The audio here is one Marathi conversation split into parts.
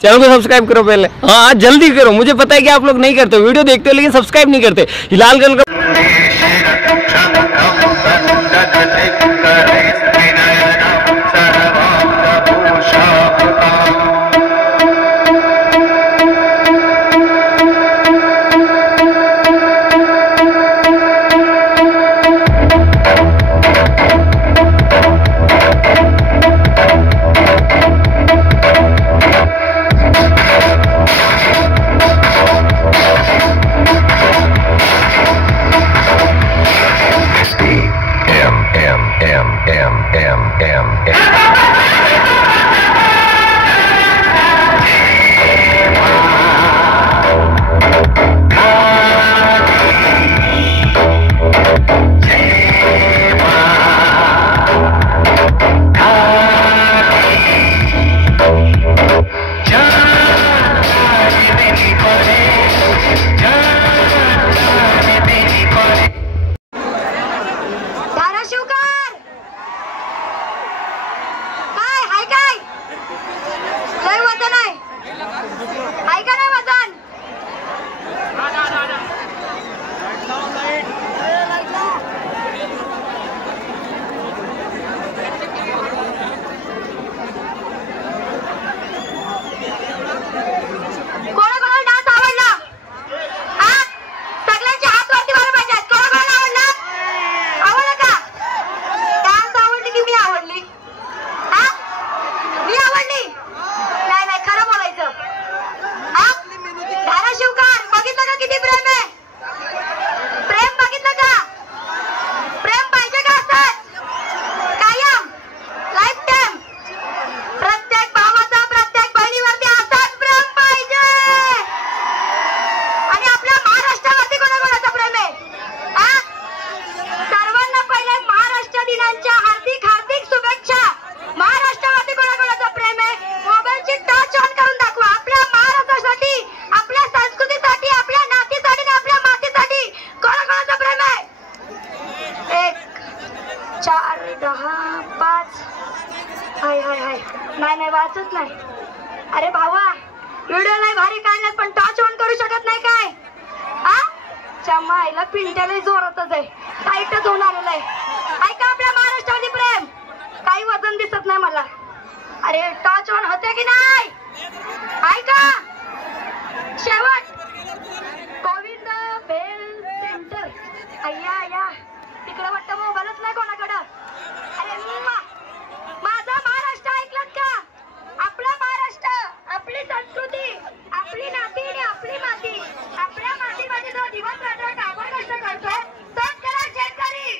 चैनल को सब्सक्राइब करो पहले। हाँ जल्दी करो, मुझे पता है कि आप लोग नहीं करते, वीडियो देखते हो लेकिन सब्सक्राइब नहीं करते। लाल कलर का नाही वाचत नाही। अरे भावा व्हिडिओ नाही भारी काढल्यात पण टॉर्च ऑन करू शकत नाही काय? हा चमाईला पिंट्याला जोरातच आहे, टाईटच होऊन आलेलं आहे। ऐका आपल्या महाराष्ट्रामध्ये प्रेम, काही वजन दिसत नाही मला। अरे टॉर्च ऑन होते की नाही? ऐका शेवट गोविंद बेल सेंटर अय्या या तिकडे वाटतं मोबाईलच नाही कोणाकडं। अरे माझा महाराष्ट्र ऐकलात का? आपला महाराष्ट्र, आपली संस्कृती, आपली नाती आणि आपली माती, आपल्या मातीमध्ये जो दिवस रात्र काबाड कष्ट करतो तोच खरा शेतकरी।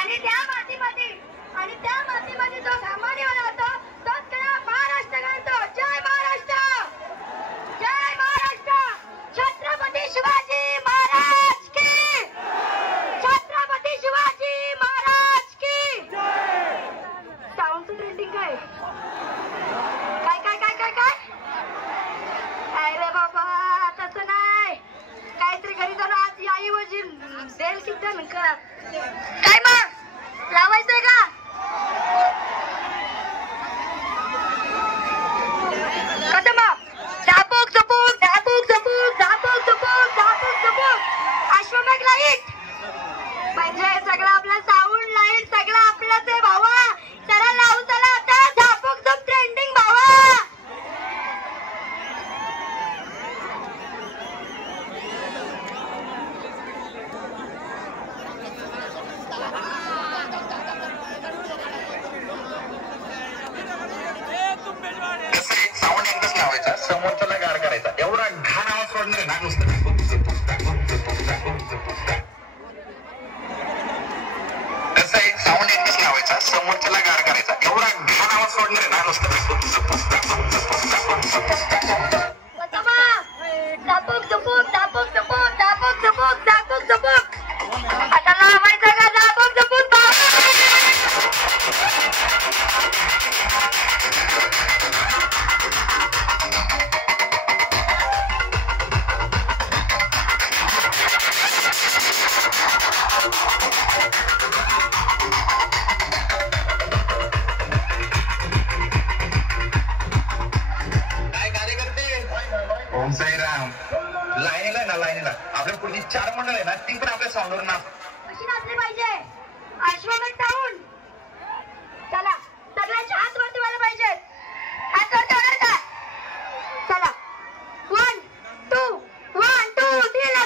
आणि त्या मातीमध्ये जो घामाने होतो तोच खरा महाराष्ट्र घालतो। जय महाराष्ट्र, जय महाराष्ट्र, छत्रपती शिवाजी महाराज की, छत्रपती शिवाजी महाराज की। साऊंडचं ट्रेंडिंग काय काय काय काय काय काय? अरे बाबा तसं नाही, काहीतरी घरी जाऊन आज आई वजी देल की का काय मग लावायचंय का? कसं मग झापूक झपूक झापूक झपूक झापूक झपूक झापूक झपूक अश्वमेघ लाईट म्हणजे सगळं आपलं साऊंड लाईट सगळं आपलंच आहे भावा। चला लावू चला आता झापूक झप ट्रेंडिंग भावा। साऊंड एकदाच लावायचा, समोरच्याला गार करायचा, एवढा घाण आवाज सोडणार ना नुसतं। तसं एक साऊंड एकदाच लावायचा, समोरच्याला गार करायचा, एवढा घाण आवाज सोडणार ना नुसतं। झापूक झपूक झापूक झपूक झापूक झपूक झापूक झपूक आता लावायचं का झापूक झपूक साऊंडवर नाच. कशी नाचली पाहिजे? अश्वमेध टाळून. चला सगळ्यांचे हात वरती व्हायला पाहिजेत. हात वरती होणार का? चला 1 2 1 2 3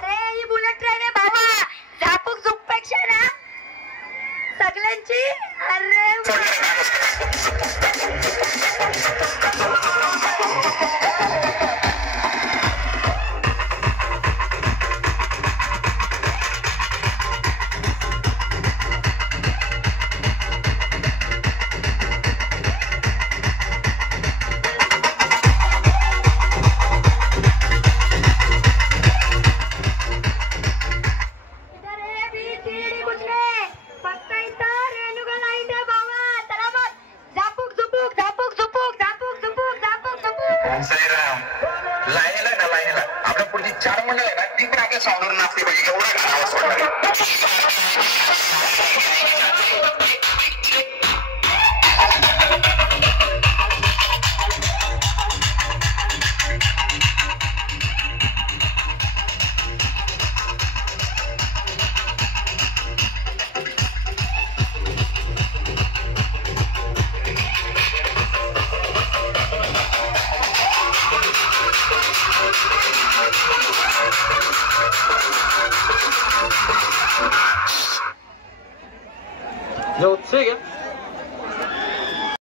अरे ही बुलेट ट्रेन आहे बाबा. झापूक झुकपेक्षा ना सगळ्यांची. अरे इधर ए बी सी डी कुछ नाही. फक्त इथं रेणुका लाईट आहे बाबा. चला बघ. झापूक झुपूक झापूक झुपूक झापूक झुपूक झापूक झुपूक. साईराम, लाईनीला ना लाईनीला आपल्या पुढची 4 मंडळ आहे ना ती पण आपल्या साऊंडवर नाचली पाहिजे. एवढा घाण आवाज सोडणार. जो उत्सुक है